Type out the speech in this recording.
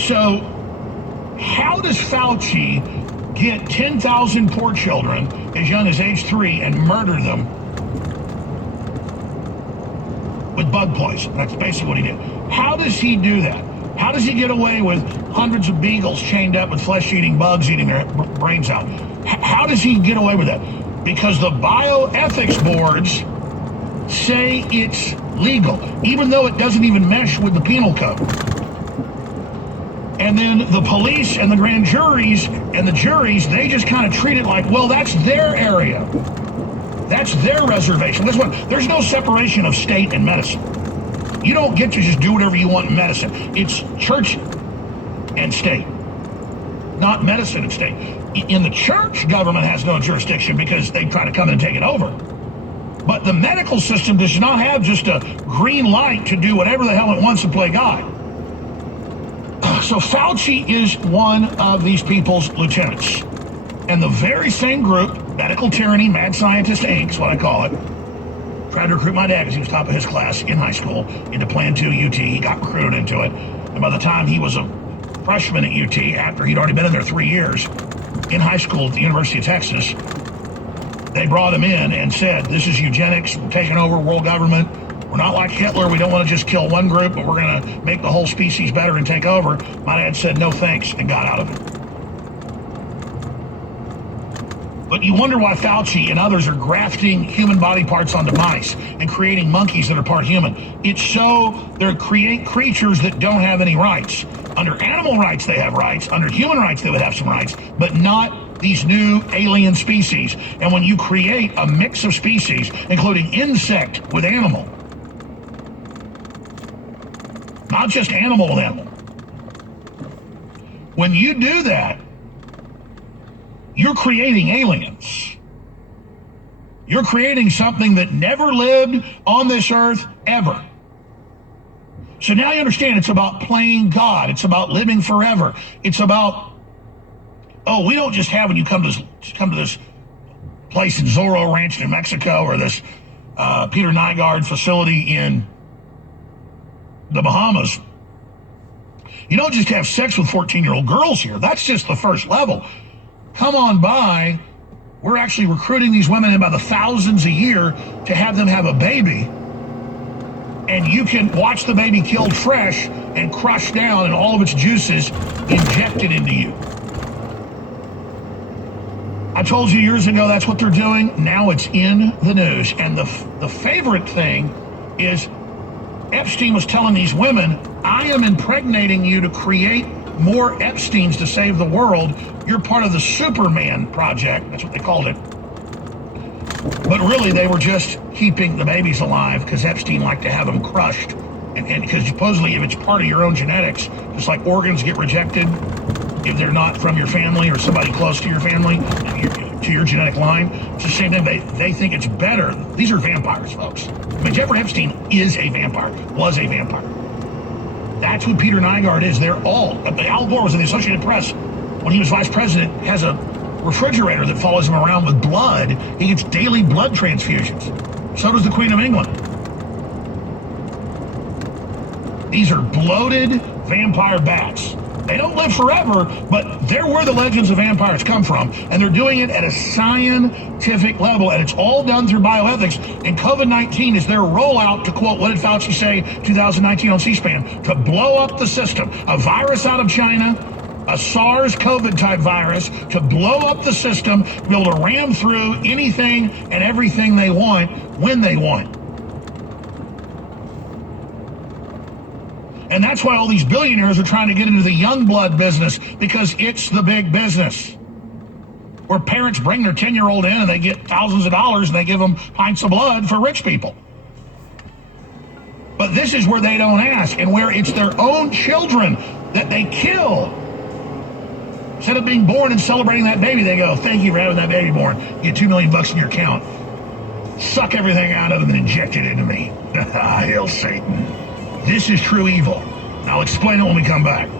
So how does Fauci get 10,000 poor children as young as age 3 and murder them with bug poison? That's basically what he did. How does he do that? How does he get away with hundreds of beagles chained up with flesh-eating bugs eating their brains out? How does he get away with that? Because the bioethics boards say it's legal, even though it doesn't even mesh with the penal code. And then the police and the grand juries and the juries, they just kind of treat it like, well, that's their area. That's their reservation. Guess what? There's no separation of state and medicine. You don't get to just do whatever you want in medicine. It's church and state, not medicine and state. In the church, government has no jurisdiction because they try to come in and take it over. But the medical system does not have just a green light to do whatever the hell it wants to play God. So Fauci is one of these people's lieutenants. And the very same group, Medical Tyranny, Mad Scientist Inc., is what I call it, tried to recruit my dad because he was top of his class in high school into Plan 2 UT. He got recruited into it. And by the time he was a freshman at UT, after he'd already been in there 3 years, in high school at the University of Texas, they brought him in and said, this is eugenics, we're taking over world government. We're not like Hitler. We don't want to just kill one group, but we're going to make the whole species better and take over. My dad said no thanks and got out of it. But you wonder why Fauci and others are grafting human body parts onto mice and creating monkeys that are part human. It's so they create creatures that don't have any rights. Under animal rights, they have rights. Under human rights, they would have some rights, but not these new alien species. And when you create a mix of species, including insect with animal, not just animal with animal, when you do that, you're creating aliens. You're creating something that never lived on this earth ever. So now you understand it's about playing God. It's about living forever. It's about, oh, we don't just have when you come to this place in Zorro Ranch, New Mexico, or this Peter Nygaard facility in the Bahamas. You don't just have sex with 14-year-old girls here. That's just the first level. Come on by. We're actually recruiting these women in by the thousands a year to have them have a baby. And you can watch the baby killed fresh and crushed down and all of its juices injected into you. I told you years ago that's what they're doing. Now it's in the news. And the favorite thing is Epstein was telling these women, I am impregnating you to create more Epsteins to save the world. You're part of the Superman project. That's what they called it. But really, they were just keeping the babies alive because Epstein liked to have them crushed. And because supposedly if it's part of your own genetics, just like organs get rejected if they're not from your family or somebody close to your family, to your genetic line, it's the same thing. They think it's better. These are vampires, folks. I mean, Jeffrey Epstein is a vampire, was a vampire. That's who Peter Nygaard is. They're all. Al Gore was in the Associated Press when he was vice president, has a refrigerator that follows him around with blood. He gets daily blood transfusions. So does the Queen of England. These are bloated vampire bats. They don't live forever, but they're where the legends of vampires come from. And they're doing it at a scientific level, and it's all done through bioethics. And COVID-19 is their rollout to, quote, what did Fauci say 2019 on C-SPAN? To blow up the system. A virus out of China, a SARS-CoV type virus, to blow up the system, to be able to ram through anything and everything they want when they want. And that's why all these billionaires are trying to get into the young blood business, because it's the big business. Where parents bring their 10-year-old in and they get thousands of dollars and they give them pints of blood for rich people. But this is where they don't ask, and where it's their own children that they kill. Instead of being born and celebrating that baby, they go, thank you for having that baby born. Get $2 million in your account. Suck everything out of them and inject it into me. Hail Satan. This is true evil. I'll explain it when we come back.